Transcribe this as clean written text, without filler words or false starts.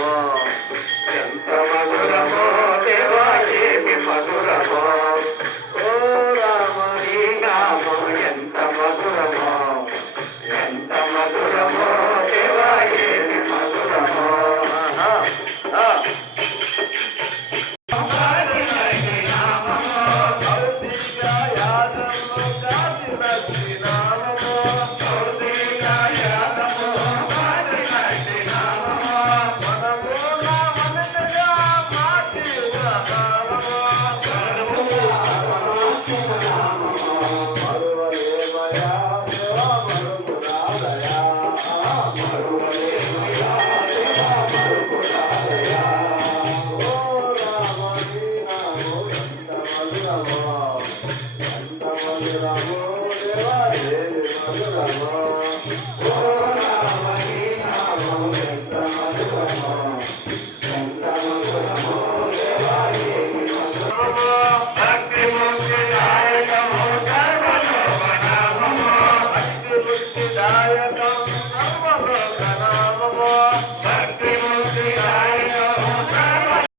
మధురమో ఎంత మధురమో దేవా ఏమి మధురమో ఓ రామ నీ నామం ఎంత మధురమో ఎంత మధురమో దేవా ఏమి మధురమో Oh